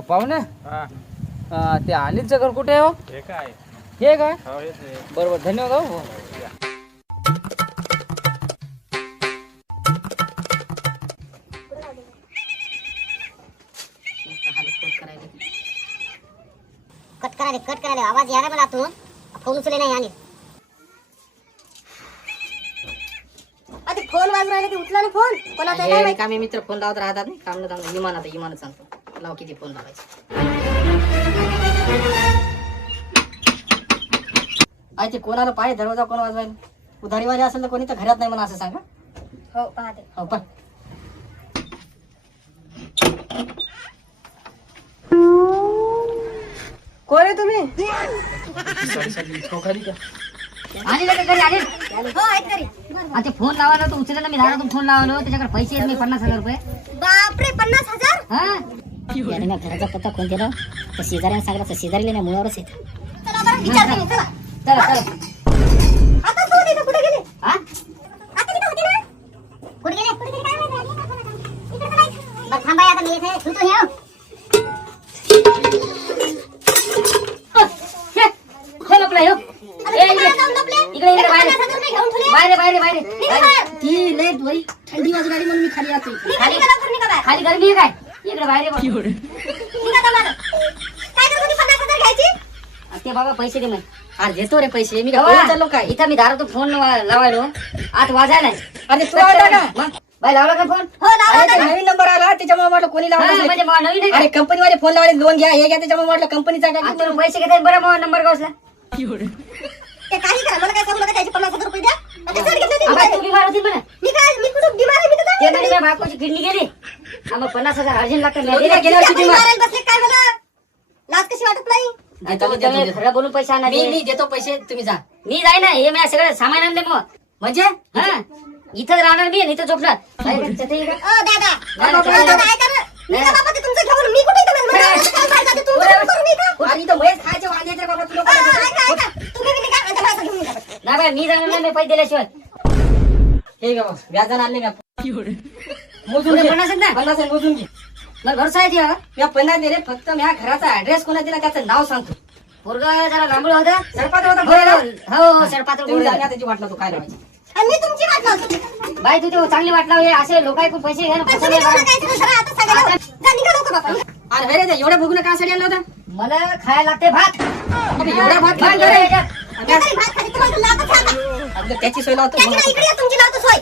पाहुणे हा ते अनिलचं घर कुठे आहे हो? हे काय हे काय हो हेच आहे. बरोबर धन्यवाद हो. कट करायला आवाज यायला मला तू फोन उचले नाही आणि अरे फोन वाजून राहिले की उचला ना फोन कोणाचा आहे काय माहिती. रिकामे मित्र फोन लावत राहतात नाही काम न इमानात सांगतो लाव किती फोन लावायचे आहे ते कोणाला पाय दरवाजा कोण वाजवायला उधारीवाले असेल तर कोणी तर घरात नाही म्हणा असं सांगा. हो पाहते हो पण कोण आहे तुम्ही आणि लगे घरी आले हो आहेत घरी ते फोन लावायला तो उचलला मी दारातून फोन लावलो त्याच्याकडे पैसे आहेत मी 50,000 रुपये. बापरे 50,000 हा याने मी घराचा पत्ता फोन केला तर शेजाऱ्याने सांगितलं तर शेजारीला नाही मुळावरच येत. चला बरं विचारते मी चला चला आता तो तिथे कुठे गेले हा आता तिथे होते ना कुठे गेले काय माहिती इकडे तर नाही बस थांबा आता मी इथे सुतो हे खोल आपला ह्यो. इकडे बाहेर ती लय वरी थंडी वाजून आली म्हणून मी खाली जातो खाली खाली गरमी आहे काय इकडे बाहेर ते बाबा पैसे दे मग देतो रे पैसे मी काय चाललो काय इथं मी दारातून फोन लावायलो आत वाजायला अरे तू आला का मग बाय लावला का फोन नवीन नंबर आला त्याच्यामुळे म्हटलं कोणी लावला म्हणजे नवीन अरे कंपनी वाले फोन लावले लोन घ्या हे घ्या त्याच्यामुळे म्हटलं कंपनीचा पैसे घेतात बरं मग नंबर गावसला ते काही करा मला काय सांगू नका त्याचे 50,000 रुपये द्या आता सर घेतले तू बिमार होती म्हणा मी कुठं बिमार आहे मी तर ते म्हणजे बायकोची किडनी गेली मग 50,000 अर्जंट लागतात बसले काय मला लाज कशी वाटत नाही खरं बोलून पैसे आणा मी देतो पैसे तुम्ही जा मी जाय ना हे मी सगळं सामान आणले मग म्हणजे हा इथं राहणार मी इथं झोपणार दादा ऐका ना मी का बाबा ते तुमचं घेऊन मी कुठे इथं काय पाहिजे तुमचं करून इथं आणि इथं महेश खायचे वांगे बाबा तुला ऐका तुम्ही किती काय आता माझं घेऊन जा नाही बाय मी जाणार नाही मी पैसे दिल्याशिवाय हे गा व्याजानं आणले का मोजून घे 50 मोजून घे मला भरोसा आहे या 50 दिले फक्त मी घराचा ऍड्रेस कोणा दिला त्याचं नाव सांगतो पोरगा जरा लांबळ होता सरपात्र होता हो सरपात्र त्याची वाटला तो काय लावायची आणि मी तुमची वाट लावतो बाई तू चांगली वाटला असे लोक ऐकून पैसे घ्या अरे रे एवढ्या भोगून का साठी आणला होता मला खायला लागते भात एवढा भात त्याची सोय लावतो तुमची लावतो सोय